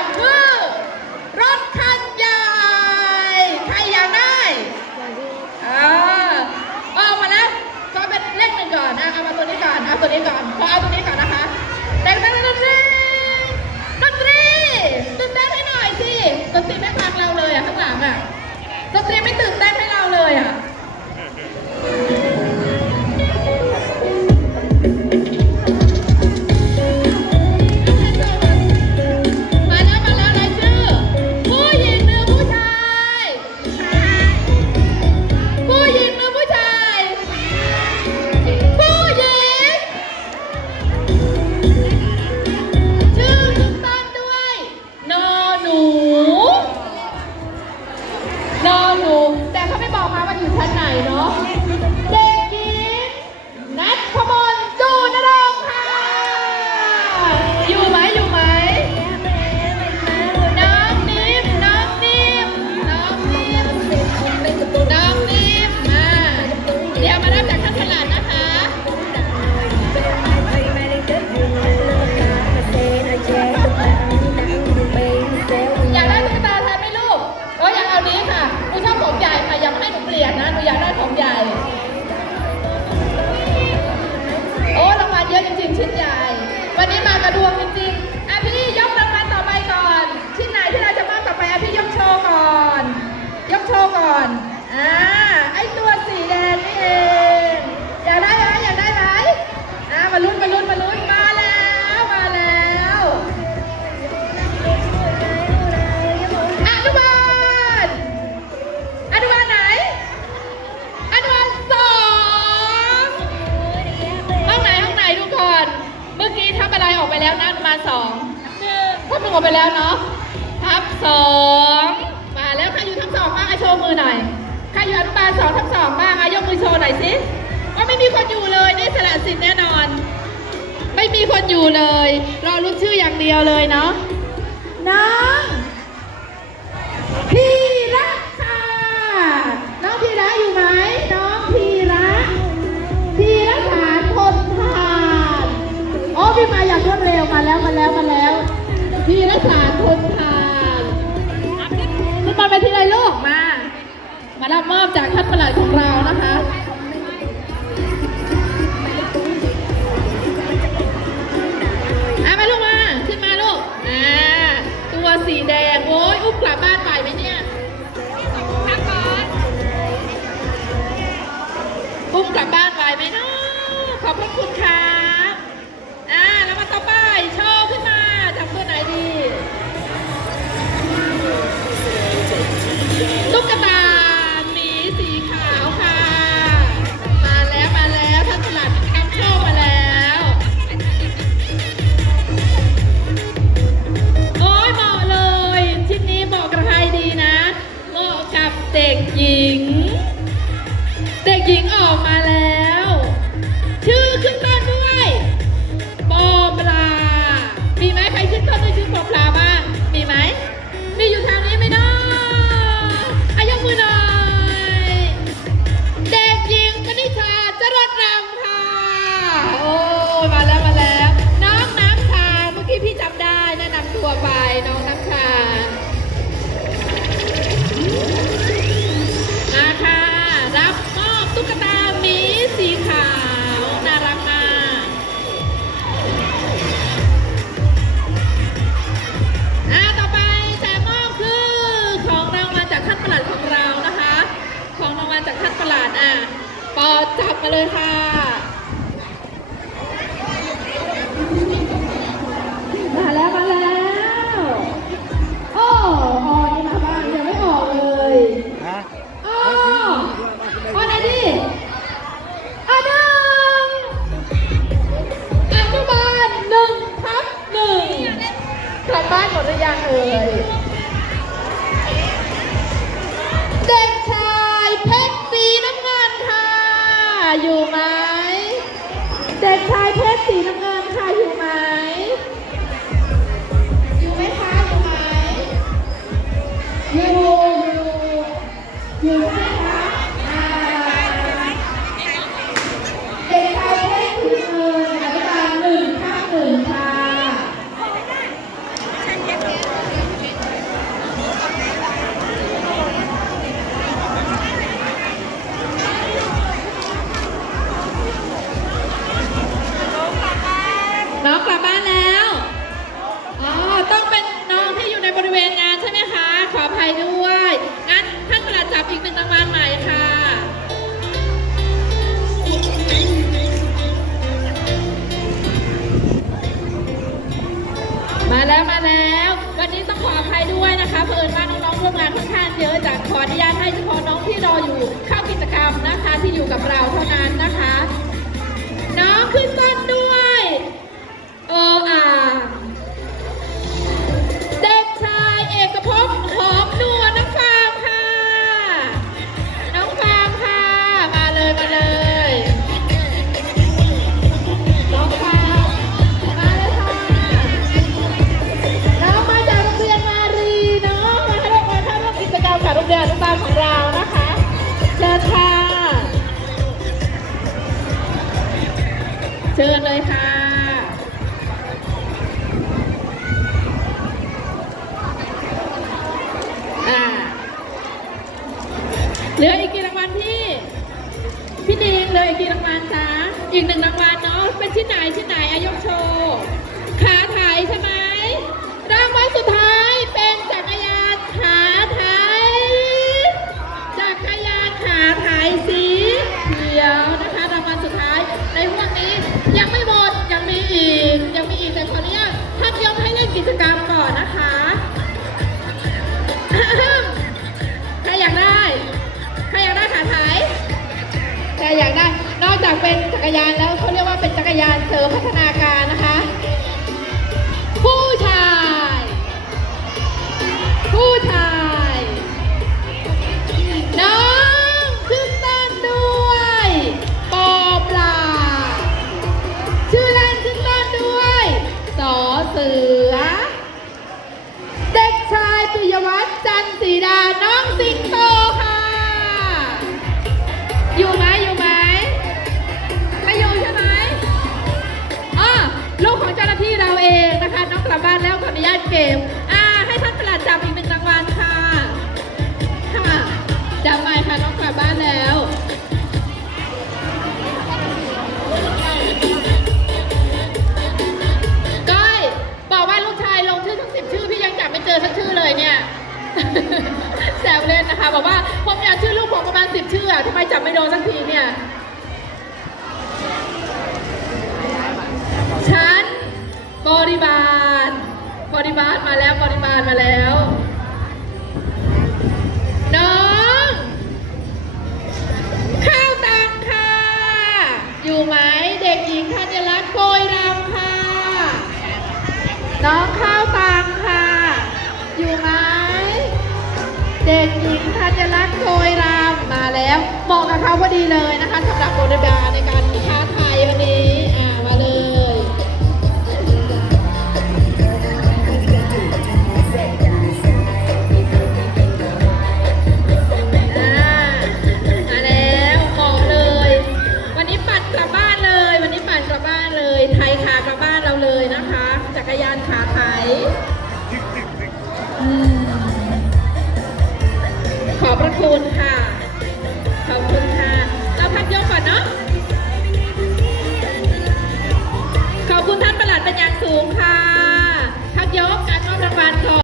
อย่างคือ รถคันใหญ่ ใครอยากได้อ่าเอามาแล้วก็เป็นเลขหนึ่งก่อนนะเอามาตัวนี้ก่อนเอาตัวนี้ก่อนขอเอาตัวนี้ก่อนนะคะเด็กนักดนตรีดนตรีตื่นเต้นให้หน่อยสิดนตรีไม่ฟังเราเลยอะข้างหลังอะดนตรีไม่ตื่นเต้นให้เราเลยอะ ดวง แล้วนะมาสองทับหนึ่งหมดไปแล้วเนาะทับสองมาแล้วใครอยู่ทับสองบ้างอะโชว์มือหน่อยใครอยู่อนุบาลสองทับสองบ้างอะยกมือโชว์หน่อยสิว่าไม่มีคนอยู่เลยนี่สละสิทธิ์แน่นอน ไม่มีคนอยู่เลย รอรุ่นชื่ออย่างเดียวเลยเนาะ แล้วมาแล้วมาแล้วพี่รักษานทหารขึ้นมาไปที่ไรลูกมา มารับมอบจากท่านประหลัดของเรานะคะอะมาลูกมา ขึ้นมาลูกอ่าตัวสีแดง โอ้ยอุ้มกลับบ้าน ออกมาแล้ว ชื่อขึ้นต้นด้วยปอปลา มีไหมใครขึ้นต้นด้วยชื่อปอปลาบ้าง มีไหม มีอยู่ทางนี้ไหมเนาะอายกมือหน่อย เด็กหญิงคณิชาจรดรำค่ะ โอ้ มาแล้วมาแล้ว ดหรือยังเอ่ย เด็กชายเพชรสีน้ำเงินค่ะ อยู่ไหม เด็กชายเพชรสีน้ำเงินค่ะ อยู่ไหม อยู่ไหมคะ อยู่ไหมอยู่อยู่อยู่ นะคะ อีกหนึ่งรางวัลานแล้วเขาเรียกว่าเป็นจักรยานเสริมพัฒนา Yeah. ริบาลมาแล้วบริบาลมาแล้ว น้อง ข้าวตังค่ะ อยู่ไหมเด็กหญิงธัญรัตน์โกยรำค่ะ น้องข้าวตังค่ะ อยู่ไหมเด็กหญิงธัญรัตน์โกยรำมาแล้วเหมาะกับเขาพอดีเลยนะคะสำหรับบริบาลในการ ไขขอประคุณค่ะ ขอบคุณค่ะ เราพักยกก่อนเนาะ ขอบคุณท่านประหลัดเป็นอย่างสูงค่ะ พักยกการมอบรางวัลกอ